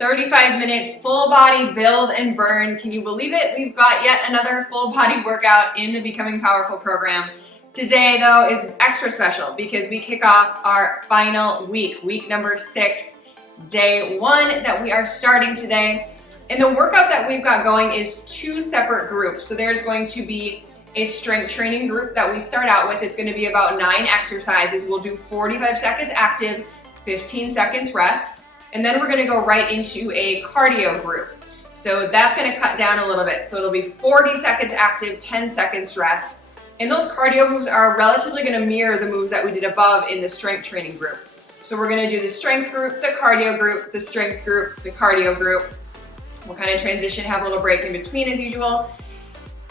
35-minute full body build and burn. Can you believe it? We've got yet another full body workout in the Becoming Powerful program. Today though is extra special because we kick off our final week number 6, day 1 that we are starting today. And the workout that we've got going is 2 separate groups. So there's going to be a strength training group that we start out with. It's going to be about 9 exercises. We'll do 45 seconds active, 15 seconds rest. And then we're going to go right into a cardio group. So that's going to cut down a little bit. So it'll be 40 seconds active, 10 seconds rest. And those cardio moves are relatively going to mirror the moves that we did above in the strength training group. So we're going to do the strength group, the cardio group, the strength group, the cardio group. We'll kind of transition, have a little break in between as usual.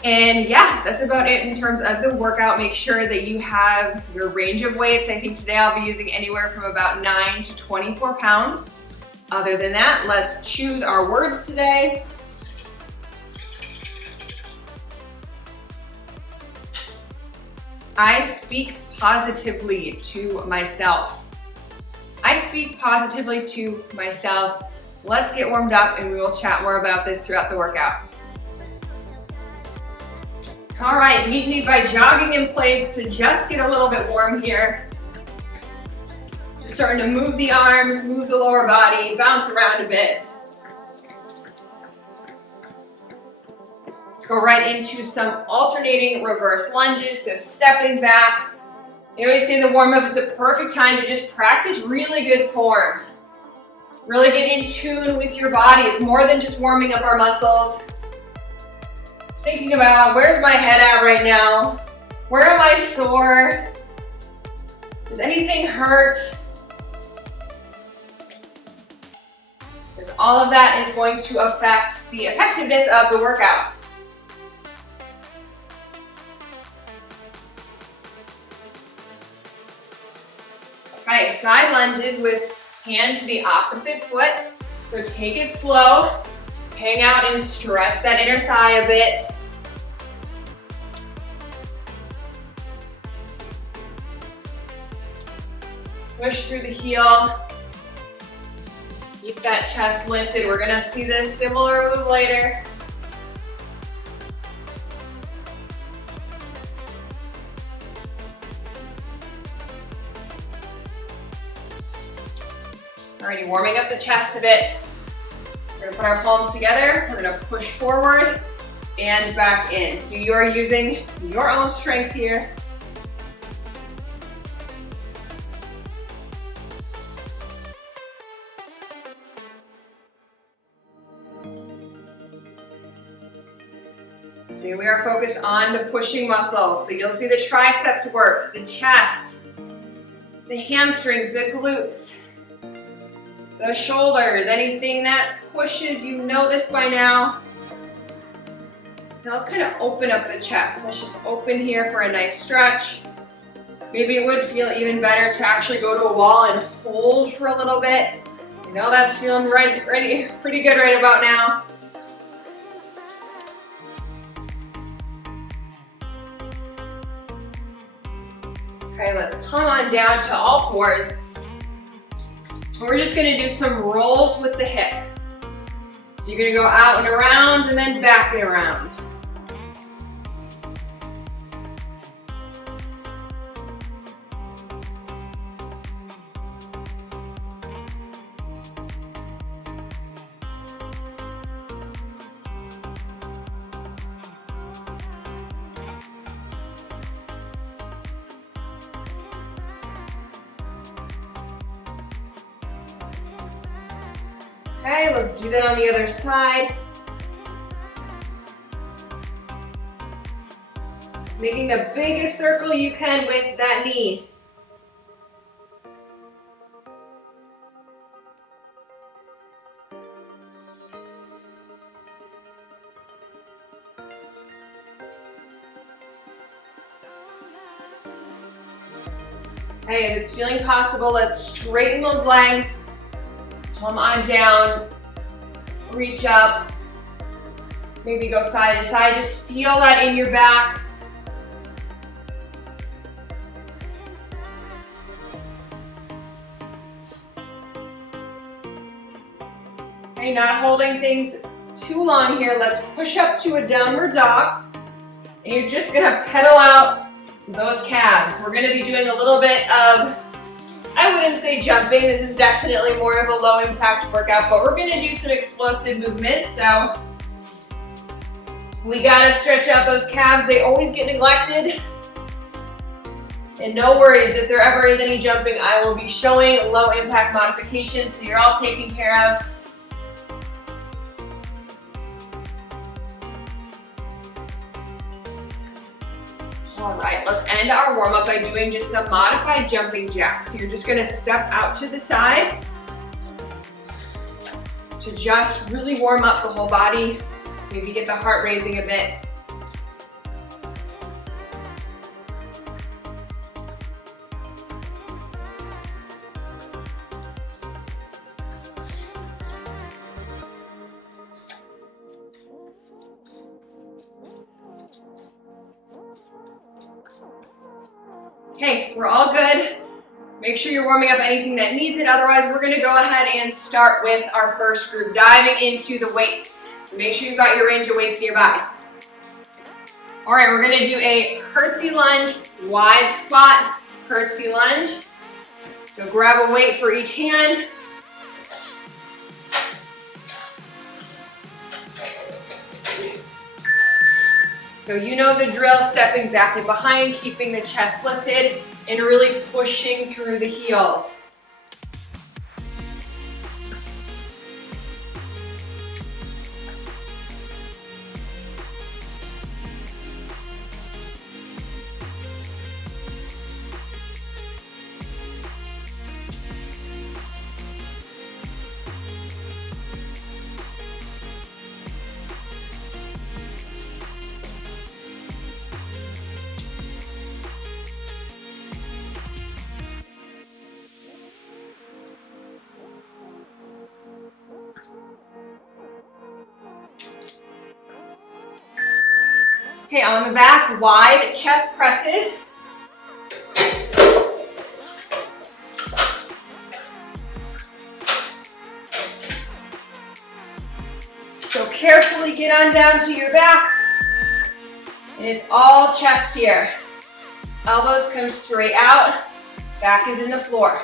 And yeah, that's about it in terms of the workout. Make sure that you have your range of weights. I think today I'll be using anywhere from about 9 to 24 pounds. Other than that, let's choose our words today. I speak positively to myself. I speak positively to myself. Let's get warmed up and we will chat more about this throughout the workout. All right, meet me by jogging in place to just get a little bit warm here. Just starting to move the arms, move the lower body, bounce around a bit. Let's go right into some alternating reverse lunges, so stepping back. I always say the warm-up is the perfect time to just practice really good form. Really get in tune with your body. It's more than just warming up our muscles. Thinking about where's my head at right now? Where am I sore? Does anything hurt? Because all of that is going to affect the effectiveness of the workout. Okay, side lunges with hand to the opposite foot. So take it slow. Hang out and stretch that inner thigh a bit. Push through the heel. Keep that chest lifted. We're gonna see this similar move later. Alrighty, warming up the chest a bit. We're gonna put our palms together, we're gonna push forward and back in. So you are using your own strength here. So we are focused on the pushing muscles. So you'll see the triceps works, the chest, the hamstrings, the glutes, the shoulders, anything that pushes, you know this by now. Now let's kind of open up the chest. Let's just open here for a nice stretch. Maybe it would feel even better to actually go to a wall and hold for a little bit. You know that's feeling pretty good right about now. Okay, let's come on down to all fours. We're just gonna do some rolls with the hip. So you're gonna go out and around and then back and around. Okay, let's do that on the other side. Making the biggest circle you can with that knee. Okay, if it's feeling possible, let's straighten those legs. Come on down, reach up, maybe go side to side. Just feel that in your back. Okay, not holding things too long here. Let's push up to a downward dog. And you're just gonna pedal out those calves. We're gonna be doing a little bit of, I wouldn't say jumping. This is definitely more of a low impact workout, but we're gonna do some explosive movements. So we gotta stretch out those calves. They always get neglected. And no worries, if there ever is any jumping, I will be showing low impact modifications so you're all taken care of. All right, let's end our warm up by doing just some modified jumping jacks. So you're just gonna step out to the side to just really warm up the whole body. Maybe get the heart raising a bit. Okay, we're all good. Make sure you're warming up anything that needs it. Otherwise, we're gonna go ahead and start with our first group, diving into the weights. So make sure you've got your range of weights nearby. All right, we're gonna do a curtsy lunge, wide squat, curtsy lunge. So grab a weight for each hand. So you know the drill, stepping back and behind, keeping the chest lifted, and really pushing through the heels. Okay, on the back, wide chest presses. So carefully get on down to your back. And it's all chest here. Elbows come straight out, back is in the floor.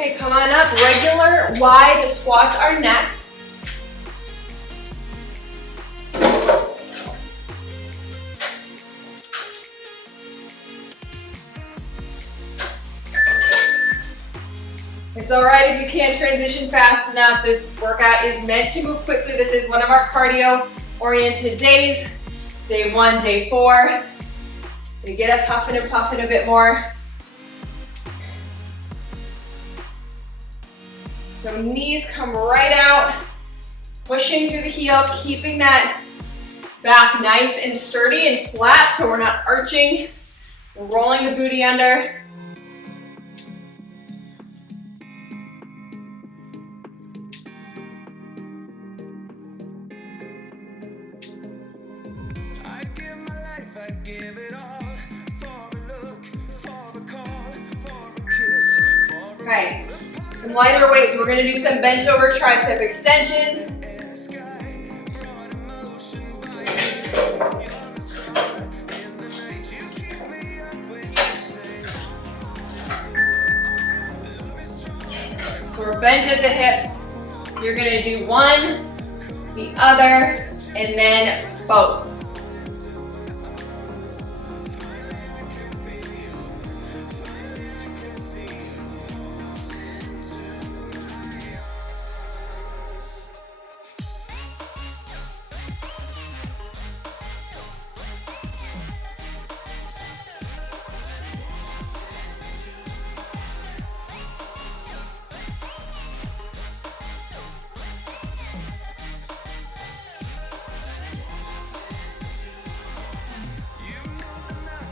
Okay, come on up. Regular wide squats are next. It's all right if you can't transition fast enough. This workout is meant to move quickly. This is one of our cardio-oriented days. Day 1, day 4. They get us huffing and puffing a bit more. So knees come right out, pushing through the heel, keeping that back nice and sturdy and flat so we're not arching, rolling the booty under. I'd give my life, I'd give it all for a look, for a call, for a kiss, for a Okay. Some lighter weights. We're going to do some bent over tricep extensions. So we're bent at the hips. You're going to do one, the other, and then both.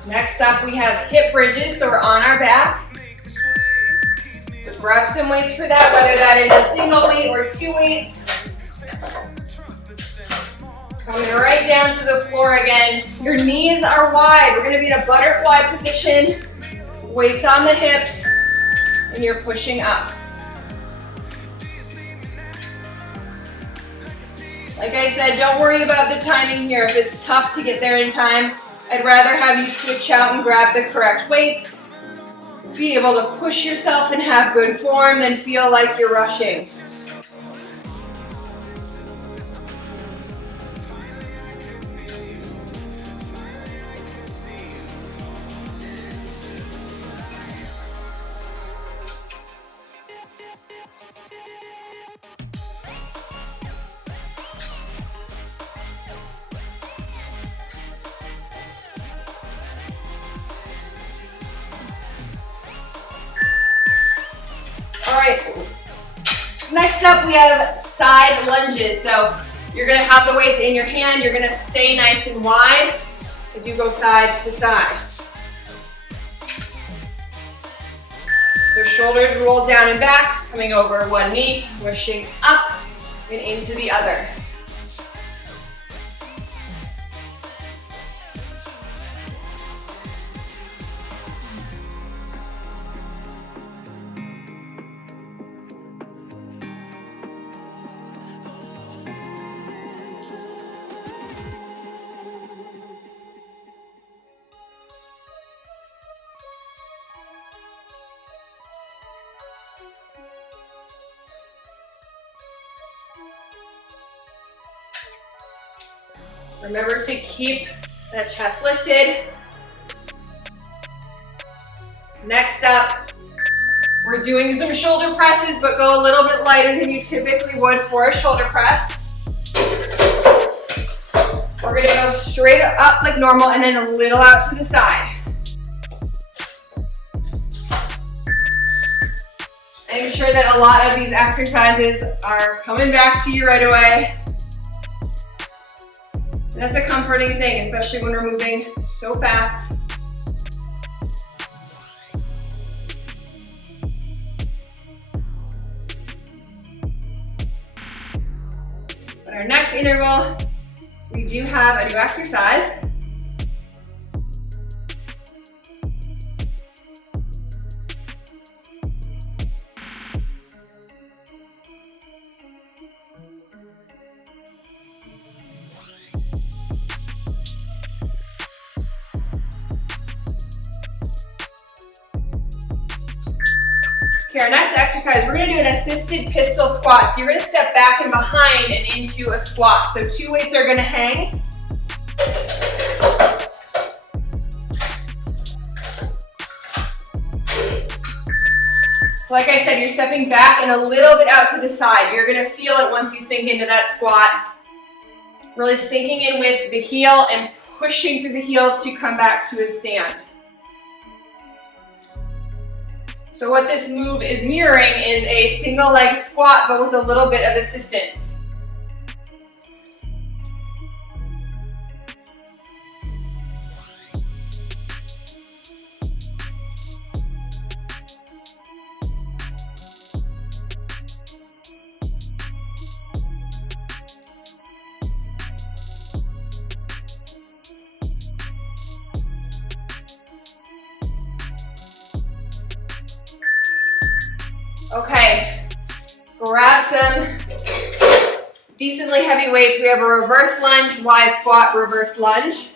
Next up, we have hip bridges, so we're on our back. So grab some weights for that, whether that is a single weight or 2 weights. Coming right down to the floor again. Your knees are wide. We're gonna be in a butterfly position. Weights on the hips, and you're pushing up. Like I said, don't worry about the timing here. If it's tough to get there in time, I'd rather have you switch out and grab the correct weights, be able to push yourself and have good form, than feel like you're rushing. All right, next up we have side lunges. So you're gonna have the weights in your hand, you're gonna stay nice and wide as you go side to side. So shoulders rolled down and back, coming over one knee, pushing up and into the other. Remember to keep that chest lifted. Next up, we're doing some shoulder presses, but go a little bit lighter than you typically would for a shoulder press. We're gonna go straight up like normal and then a little out to the side. I'm sure that a lot of these exercises are coming back to you right away. And that's a comforting thing, especially when we're moving so fast. But our next interval, we do have a new exercise. Okay, our next exercise, we're gonna do an assisted pistol squat. So you're gonna step back and behind and into a squat. So 2 weights are gonna hang. So like I said, you're stepping back and a little bit out to the side. You're gonna feel it once you sink into that squat. Really sinking in with the heel and pushing through the heel to come back to a stand. So what this move is mirroring is a single leg squat, but with a little bit of assistance. Okay, grab some decently heavy weights. We have a reverse lunge, wide squat, reverse lunge.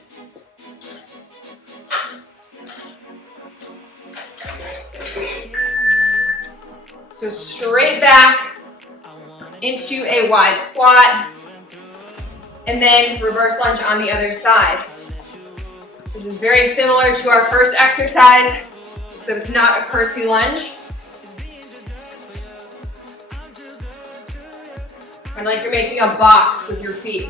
So straight back into a wide squat, and then reverse lunge on the other side. So this is very similar to our first exercise, so it's not a curtsy lunge. Kind of like you're making a box with your feet.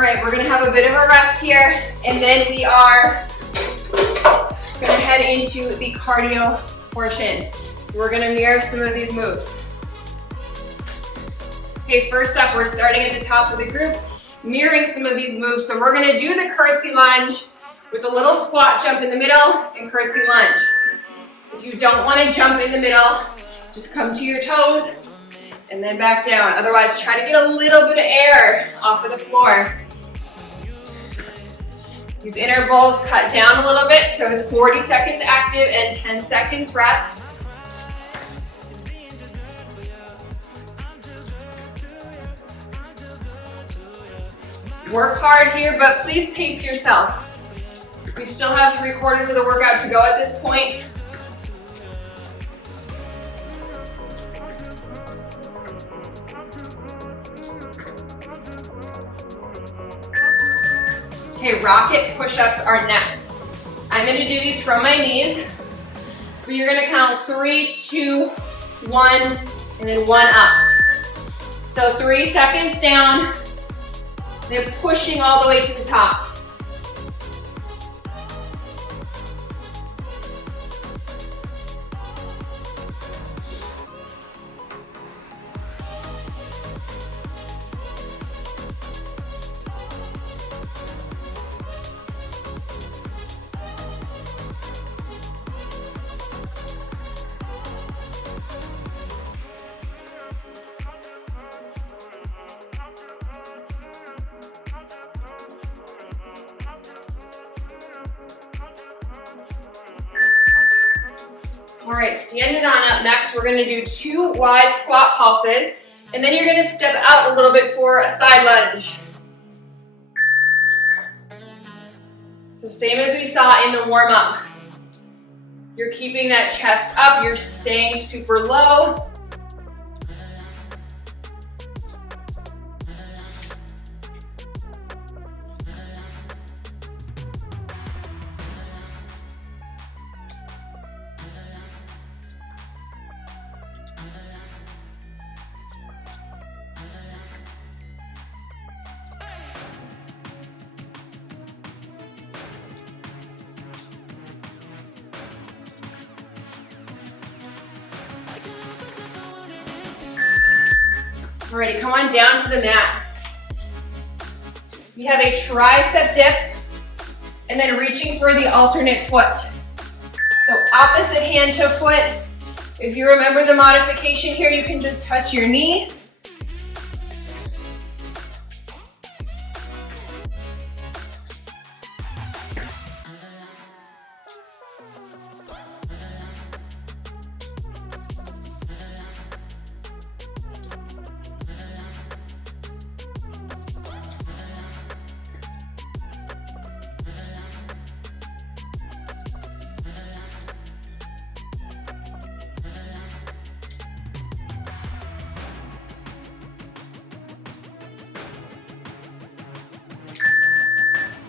All right, we're gonna have a bit of a rest here, and then we are gonna head into the cardio portion. So we're gonna mirror some of these moves. Okay, first up, we're starting at the top of the group, mirroring some of these moves. So we're gonna do the curtsy lunge with a little squat jump in the middle and curtsy lunge. If you don't wanna jump in the middle, just come to your toes and then back down. Otherwise, try to get a little bit of air off of the floor. These intervals cut down a little bit, so it's 40 seconds active and 10 seconds rest. Work hard here, but please pace yourself. We still have 3/4 of the workout to go at this point. Okay, rocket push-ups are next. I'm gonna do these from my knees, but you're gonna count 3, 2, 1, and then 1 up. So 3 seconds down, then pushing all the way to the top. All right, standing on up. Next, we're gonna do 2 wide squat pulses, and then you're gonna step out a little bit for a side lunge. So same as we saw in the warm-up. You're keeping that chest up, you're staying super low. Alrighty, come on down to the mat. We have a tricep dip and then reaching for the alternate foot. So opposite hand to foot. If you remember the modification here, you can just touch your knee.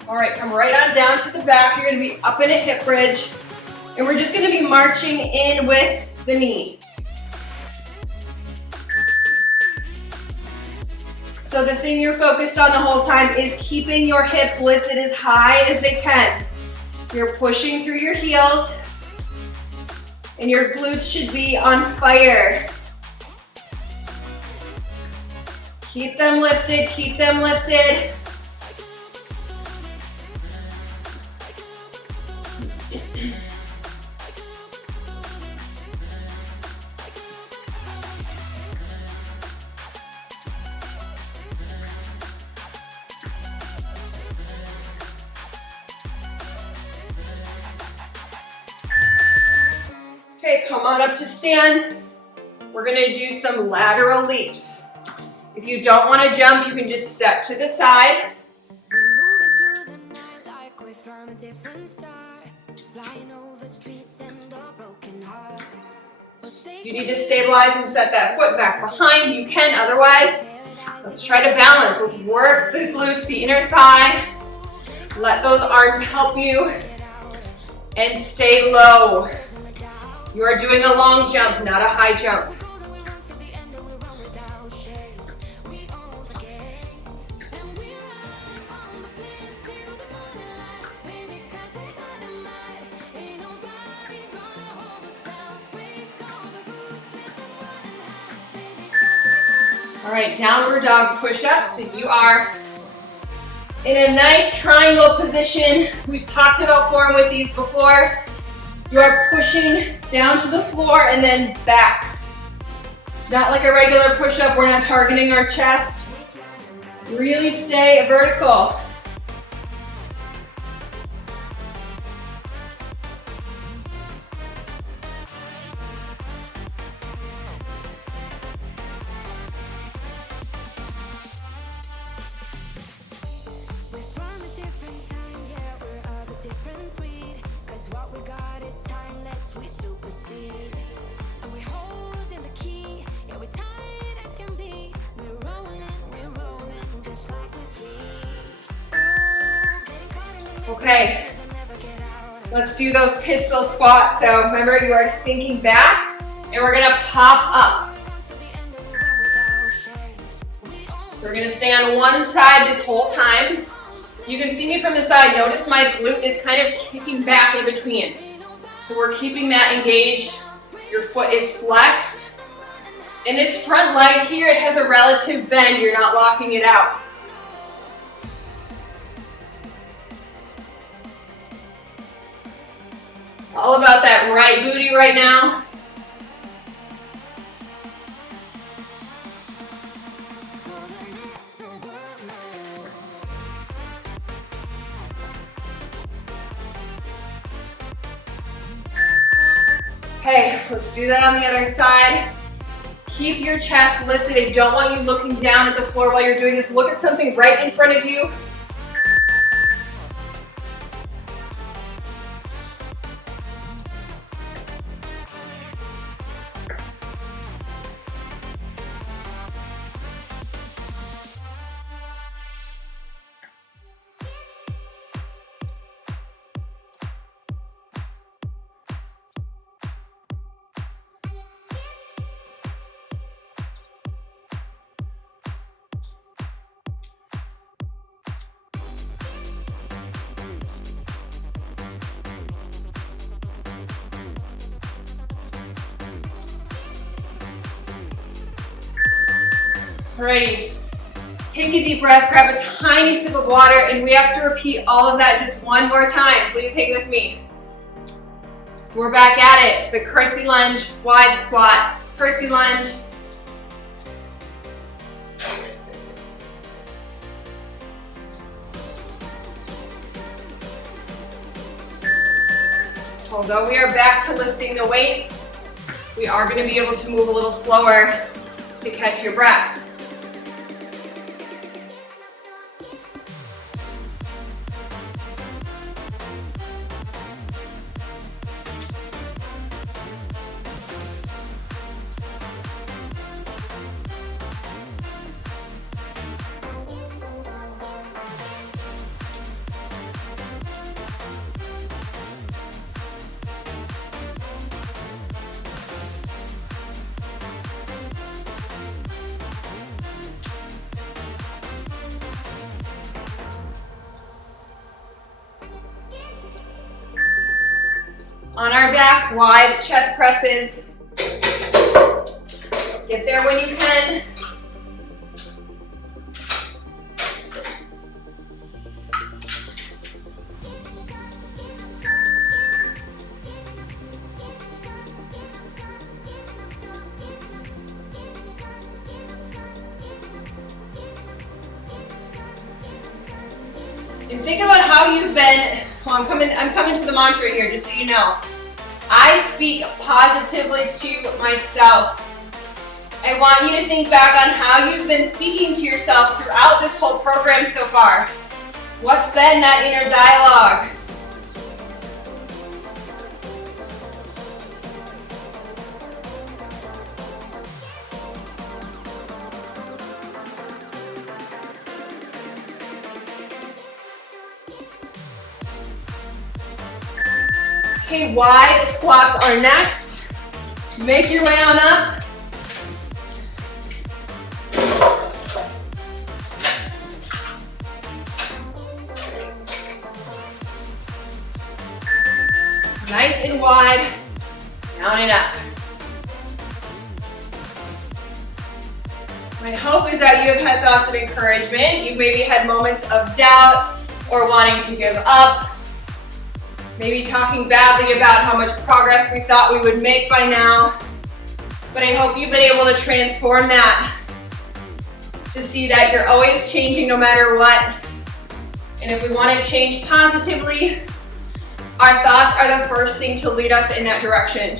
All right, come right on down to the back. You're gonna be up in a hip bridge, and we're just gonna be marching in with the knee. So the thing you're focused on the whole time is keeping your hips lifted as high as they can. You're pushing through your heels, and your glutes should be on fire. Keep them lifted, keep them lifted. Okay, come on up to stand. We're gonna do some lateral leaps. If you don't wanna jump, you can just step to the side. You need to stabilize and set that foot back behind. You can, otherwise, let's try to balance. Let's work the glutes, the inner thigh. Let those arms help you and stay low. You are doing a long jump, not a high jump. All right, downward dog push-ups. So you are in a nice triangle position. We've talked about form with these before. You are pushing down to the floor and then back. It's not like a regular push-up. We're not targeting our chest. Really stay vertical. Okay, let's do those pistol squats. So remember, you are sinking back and we're gonna pop up. So we're gonna stay on one side this whole time. You can see me from the side. Notice my glute is kind of kicking back in between. So we're keeping that engaged. Your foot is flexed. In this front leg here, it has a relative bend. You're not locking it out. All about that right booty right now. Okay, let's do that on the other side. Keep your chest lifted. I don't want you looking down at the floor while you're doing this. Look at something right in front of you. Alrighty, take a deep breath, grab a tiny sip of water, and we have to repeat all of that just one more time. Please hang with me. So we're back at it. The curtsy lunge, wide squat, curtsy lunge. Although we are back to lifting the weights, we are going to be able to move a little slower to catch your breath. On our back, wide chest presses. Get there when you can. And think about how you've been. Well, I'm coming to the mantra here, just so you know. I speak positively to myself. I want you to think back on how you've been speaking to yourself throughout this whole program so far. What's been that inner dialogue? Okay, wide squats are next. Make your way on up. Nice and wide, down and up. My hope is that you have had thoughts of encouragement. You've maybe had moments of doubt or wanting to give up. Maybe talking badly about how much progress we thought we would make by now. But I hope you've been able to transform that to see that you're always changing no matter what. And if we want to change positively, our thoughts are the first thing to lead us in that direction.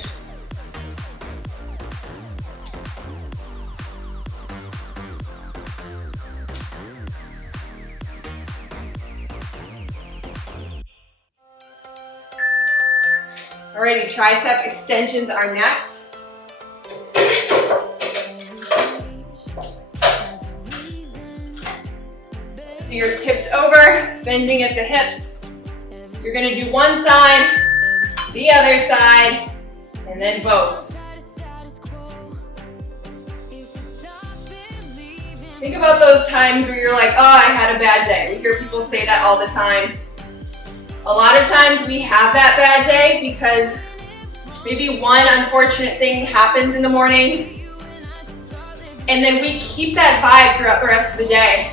Alrighty, tricep extensions are next. So you're tipped over, bending at the hips. You're gonna do one side, the other side, and then both. Think about those times where you're like, oh, I had a bad day. We hear people say that all the time. A lot of times we have that bad day because maybe one unfortunate thing happens in the morning, and then we keep that vibe throughout the rest of the day.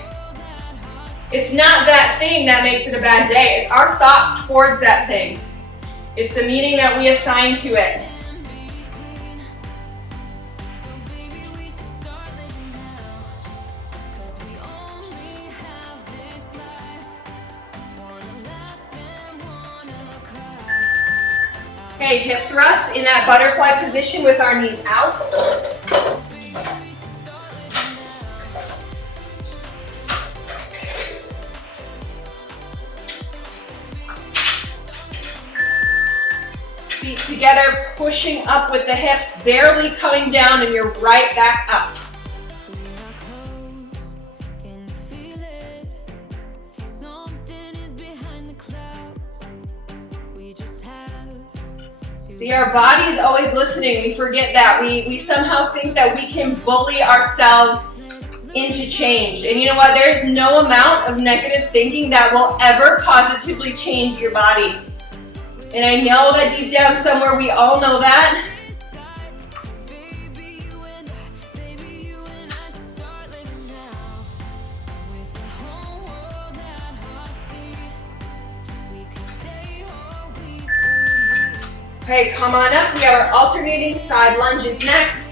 It's not that thing that makes it a bad day. It's our thoughts towards that thing. It's the meaning that we assign to it. Okay, hip thrusts in that butterfly position with our knees out. Feet together, pushing up with the hips, barely coming down, and you're right back up. See, our body is always listening. We forget that. We somehow think that we can bully ourselves into change. And you know what? There's no amount of negative thinking that will ever positively change your body. And I know that deep down somewhere we all know that. Okay, come on up. We have our alternating side lunges next.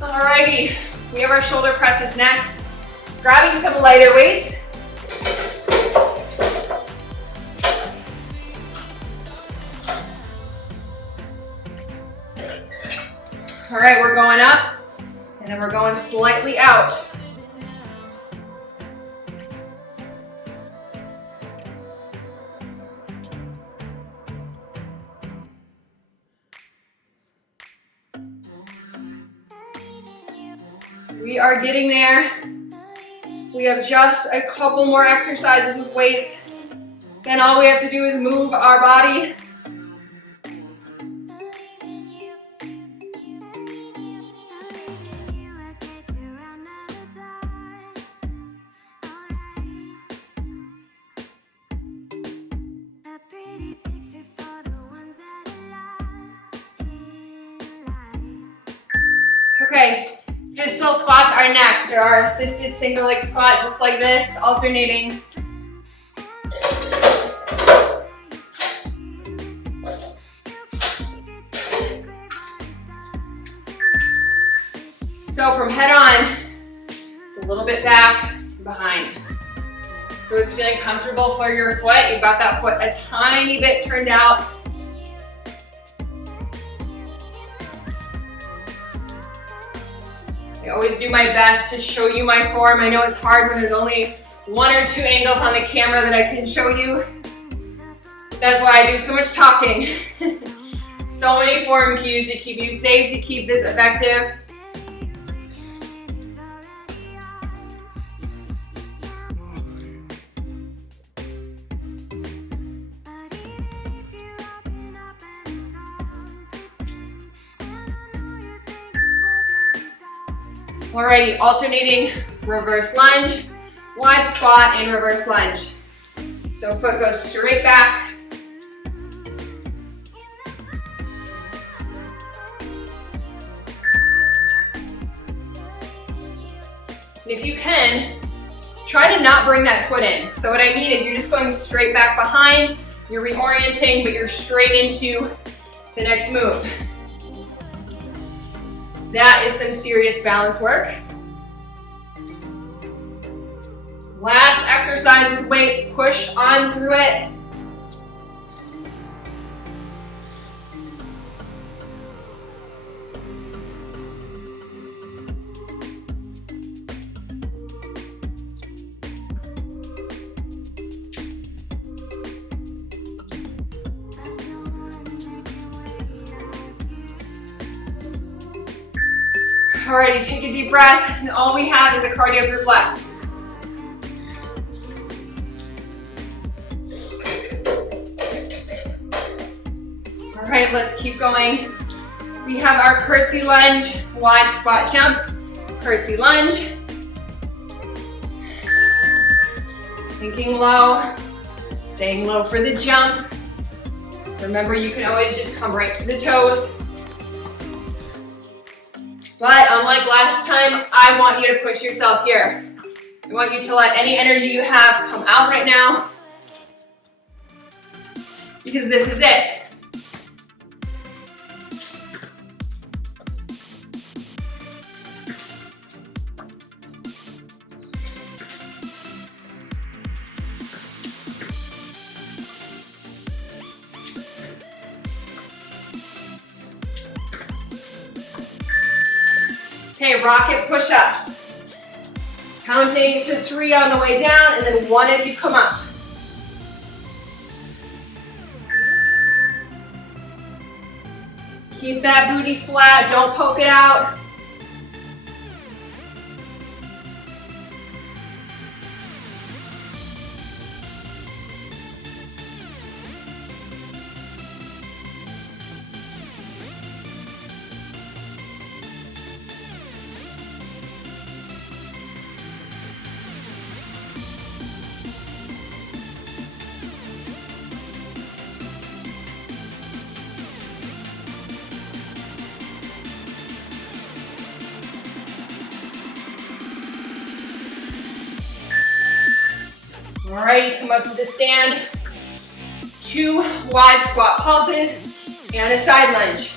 Alrighty, we have our shoulder presses next. Grabbing some lighter weights. Alright, we're going up, and then we're going slightly out. We are getting there. We have just a couple more exercises with weights. Then all we have to do is move our body. Okay, pistol squats are next, or our assisted single leg squat, just like this, alternating. So from head on, it's a little bit back, behind. So it's feeling comfortable for your foot. You've got that foot a tiny bit turned out. I always do my best to show you my form. I know it's hard when there's only 1 or 2 angles on the camera that I can show you. That's why I do so much talking. So many form cues to keep you safe, to keep this effective. Alrighty, alternating reverse lunge, wide squat, and reverse lunge. So foot goes straight back. And if you can, try to not bring that foot in. So what I mean is you're just going straight back behind, you're reorienting, but you're straight into the next move. That is some serious balance work. Last exercise with weights, push on through it. Alrighty, take a deep breath, and all we have is a cardio group left. Alright, let's keep going. We have our curtsy lunge, wide squat jump, curtsy lunge. Sinking low, staying low for the jump. Remember, you can always just come right to the toes. But unlike last time, I want you to push yourself here. I want you to let any energy you have come out right now, because this is it. Okay, rocket push-ups. Counting to 3 on the way down, and then 1 as you come up. Keep that booty flat, don't poke it out. Alrighty, come up to the stand. 2 wide squat pulses and a side lunge.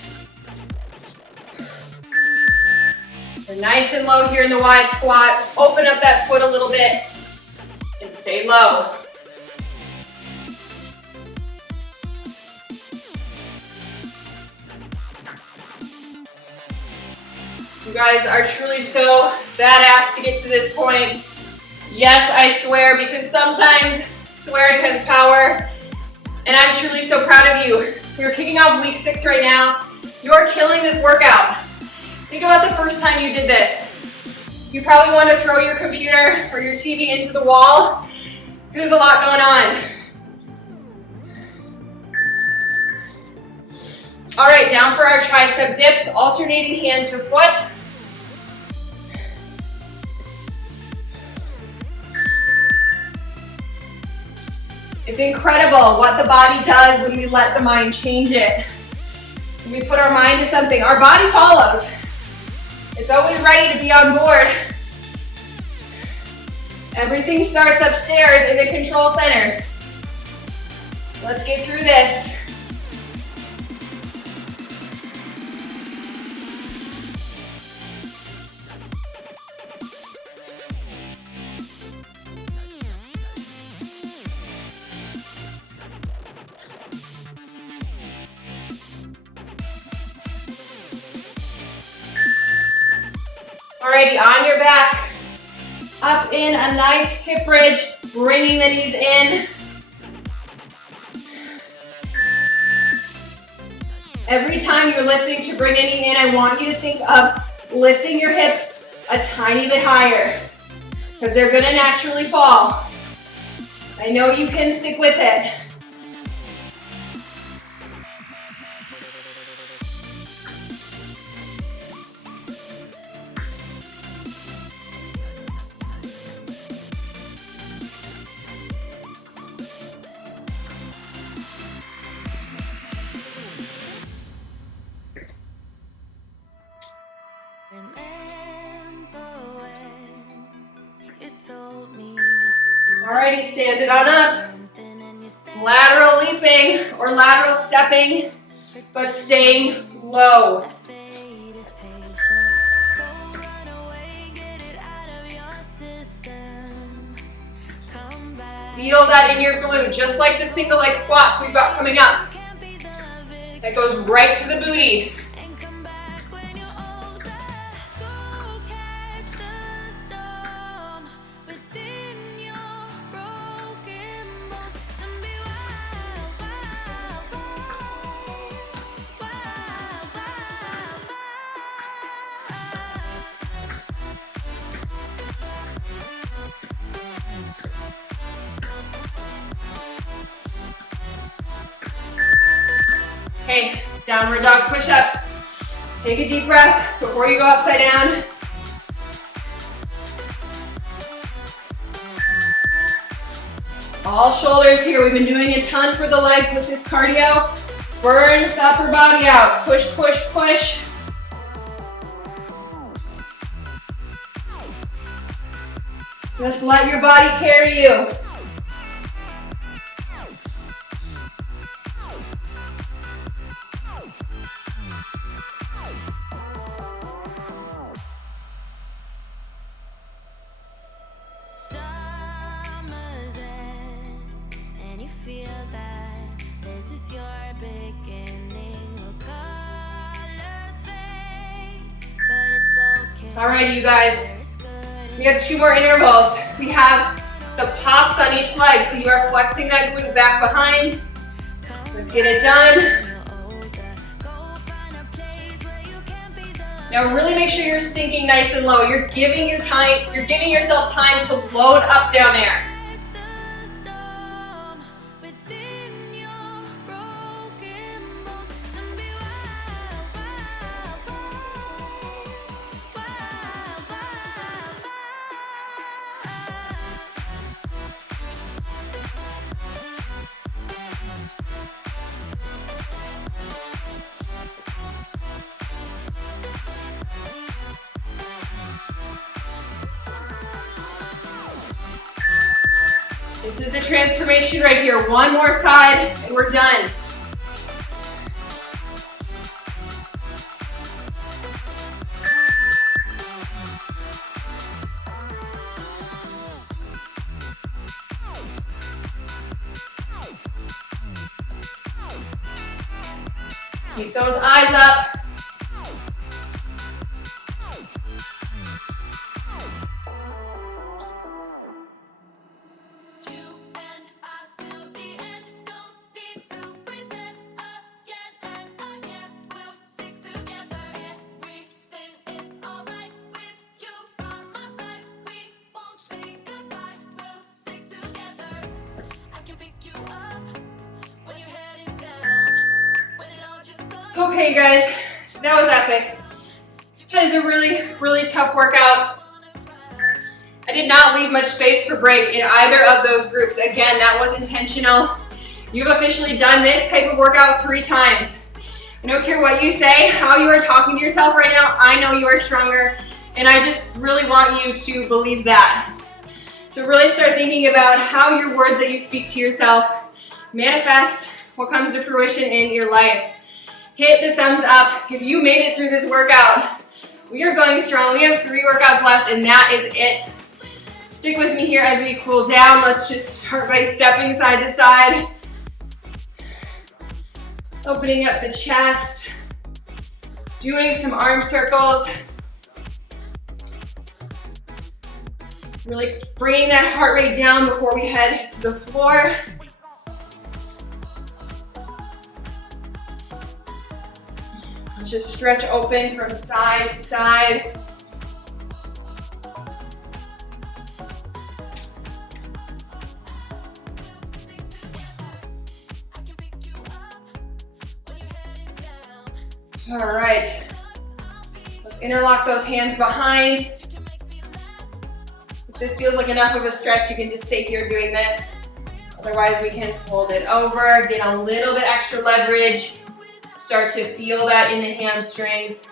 So nice and low here in the wide squat. Open up that foot a little bit and stay low. You guys are truly so badass to get to this point. Yes, I swear, because sometimes swearing has power, and I'm truly so proud of you. We're kicking off week 6 right now. You're killing this workout. Think about the first time you did this. You probably want to throw your computer or your TV into the wall. There's a lot going on. All right, down for our tricep dips, alternating hand to foot. It's incredible what the body does when we let the mind change it. When we put our mind to something, our body follows. It's always ready to be on board. Everything starts upstairs in the control center. Let's get through this. Alrighty, on your back, up in a nice hip bridge, bringing the knees in. Every time you're lifting to bring a knee in, I want you to think of lifting your hips a tiny bit higher, because they're gonna naturally fall. I know you can stick with it. Alrighty, stand it on up. Lateral leaping or lateral stepping, but staying low. Feel that in your glute, just like the single leg squats we've got coming up. That goes right to the booty. Okay, downward dog push-ups. Take a deep breath before you go upside down. All shoulders here. We've been doing a ton for the legs with this cardio. Burn the upper body out. Push, push, push. Just let your body carry you. Alrighty, you guys, we have 2 more intervals. We have the pops on each leg, so you are flexing that glute back behind. Let's get it done. Now really make sure you're sinking nice and low. You're giving yourself time to load up down there. This is the transformation right here. One more side and we're done. Keep those eyes up. Okay guys, that was epic. That is a really, really tough workout. I did not leave much space for break in either of those groups. Again, that was intentional. You've officially done this type of workout 3 times. I don't care what you say, how you are talking to yourself right now, I know you are stronger, and I just really want you to believe that. So really start thinking about how your words that you speak to yourself manifest what comes to fruition in your life. Hit the thumbs up if you made it through this workout. We are going strong. We have 3 workouts left and that is it. Stick with me here as we cool down. Let's just start by stepping side to side. Opening up the chest. Doing some arm circles. Really bringing that heart rate down before we head to the floor. Just stretch open from side to side. All right, let's interlock those hands behind. If this feels like enough of a stretch, you can just stay here doing this. Otherwise, we can fold it over, get a little bit extra leverage. Start to feel that in the hamstrings.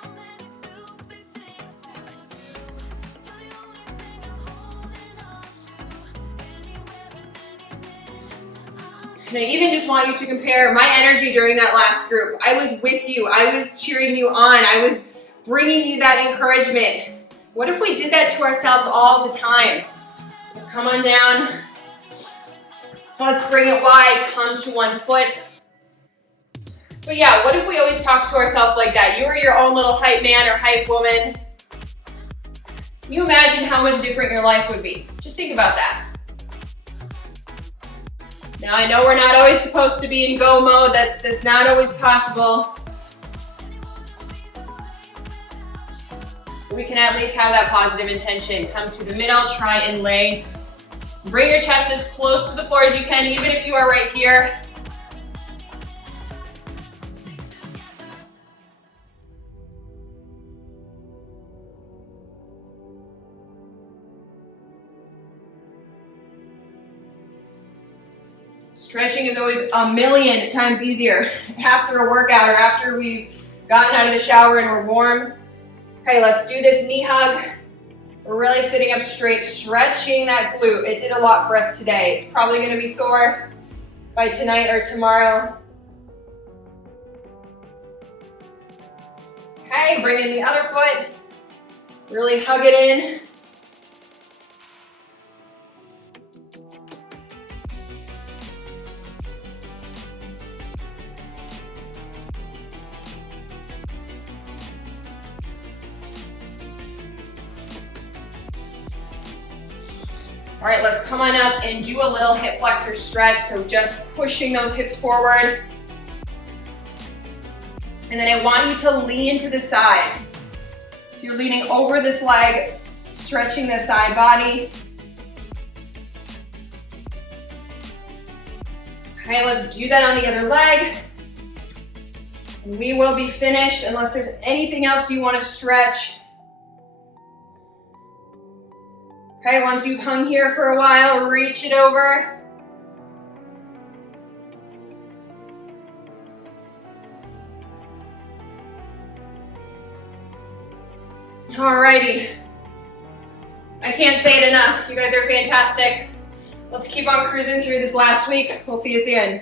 And I even just want you to compare my energy during that last group. I was with you. I was cheering you on. I was bringing you that encouragement. What if we did that to ourselves all the time? Let's come on down. Let's bring it wide. Come to one foot. But yeah, what if we always talk to ourselves like that? You were your own little hype man or hype woman. Can you imagine how much different your life would be? Just think about that. Now, I know we're not always supposed to be in go mode. That's not always possible. But we can at least have that positive intention. Come to the middle, try and lay. Bring your chest as close to the floor as you can, even if you are right here. Stretching is always a million times easier after a workout or after we've gotten out of the shower and we're warm. Okay, let's do this knee hug. We're really sitting up straight, stretching that glute. It did a lot for us today. It's probably going to be sore by tonight or tomorrow. Okay, bring in the other foot. Really hug it in. All right, let's come on up and do a little hip flexor stretch. So just pushing those hips forward. And then I want you to lean to the side. So you're leaning over this leg, stretching the side body. Okay, let's do that on the other leg. And we will be finished unless there's anything else you want to stretch. Okay, once you've hung here for a while, reach it over. Alrighty. I can't say it enough. You guys are fantastic. Let's keep on cruising through this last week. We'll see you soon.